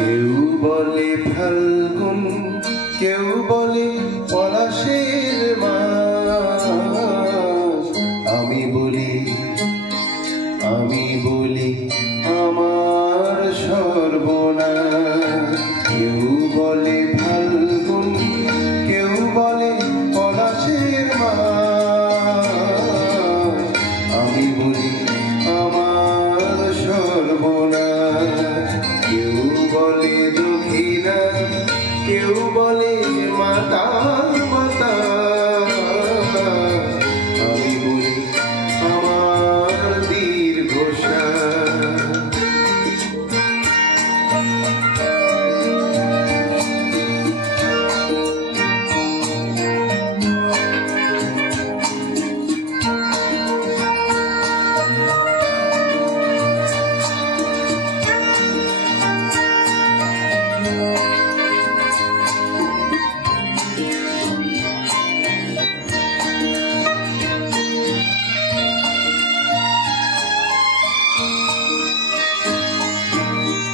কেউ বলে ফাল্গুন, কেউ বলে পলাশের মাস। আমি বলি আমার সর্বনাশ। কেউ বলে ফাল্গুন, কেউ বলে পলাশের মাস। আমি বলি আমার সর্বনাশ। কেউ বলে দক্ষিণা, কেউ বলে মাতা মাতা। আমি বলি আমার দীর্ঘশ্বাস।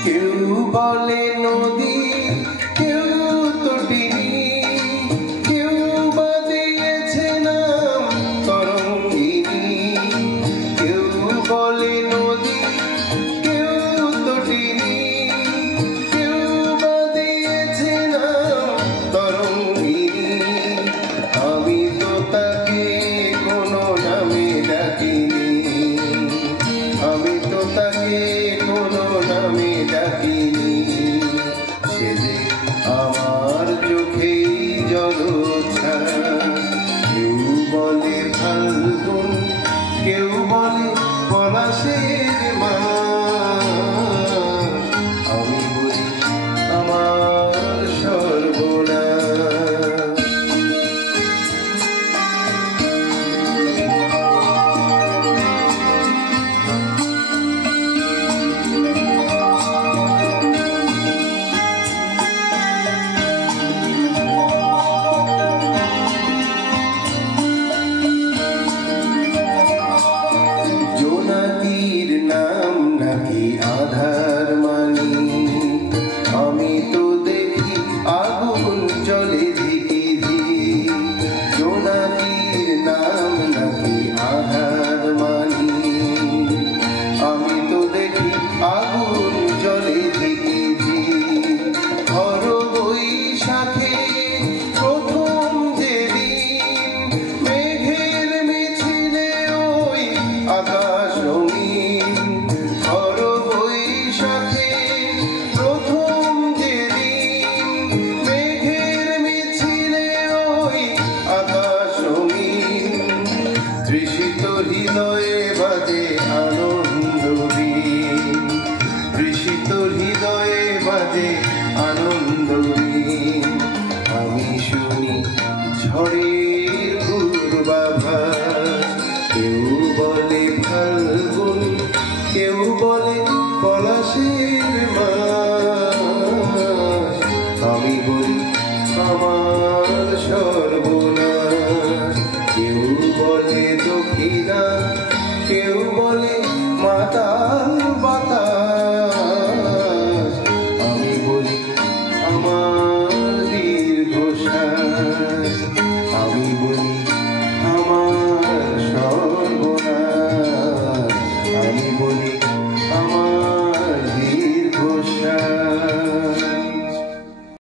কেউ বলে নদী, কেউ তটিনী, কেউ বা দিয়েছে নাম তরঙ্গিনী। কেউ বলে নদী, কেউ তটিনী, কেউ বা দিয়েছে নাম তরঙ্গিনী। আমি তো তাকে কোনো নামে ডাকিনি, আমি তো তাকে কোনো নামে ডাকিনি। সে যে আমার চোখেই জলোচ্ছ্বাস। কেউ বলে ফাল্গুন, কেউ বলে পলাশের মাস। আমি বলি আমার সর্বনাশ। জোনাকির নাম নাকি আধার মানি, আমি তো দেখি আগুন জ্বলে ঝিকি ঝিকি। জোনাকির নাম নাকি আধার মানি, আমি তো দেখি আগুন জ্বলে ঝিকি ঝিকি। ঝড় বৈশাখে প্রথম যেদিন মেঘের মিছিলে ওই আকাশ রঙিন। ঝড় বৈশাখে প্রথম যেদিন মেঘের মিছিলে ওই আকাশ রঙিন। তৃষিত হৃদয়ে বাজে আনন্দবীণ, তৃষিত হৃদয়ে বাজে আনন্দবীণ। আমি শুনি ঝড়ের পূর্বাভাস। কেউ বলে ফাল্গুন, কেউ বলে পলাশের মাস। আমি বলি আমার সর্বনাশ। কেউ বলে দক্ষিণা,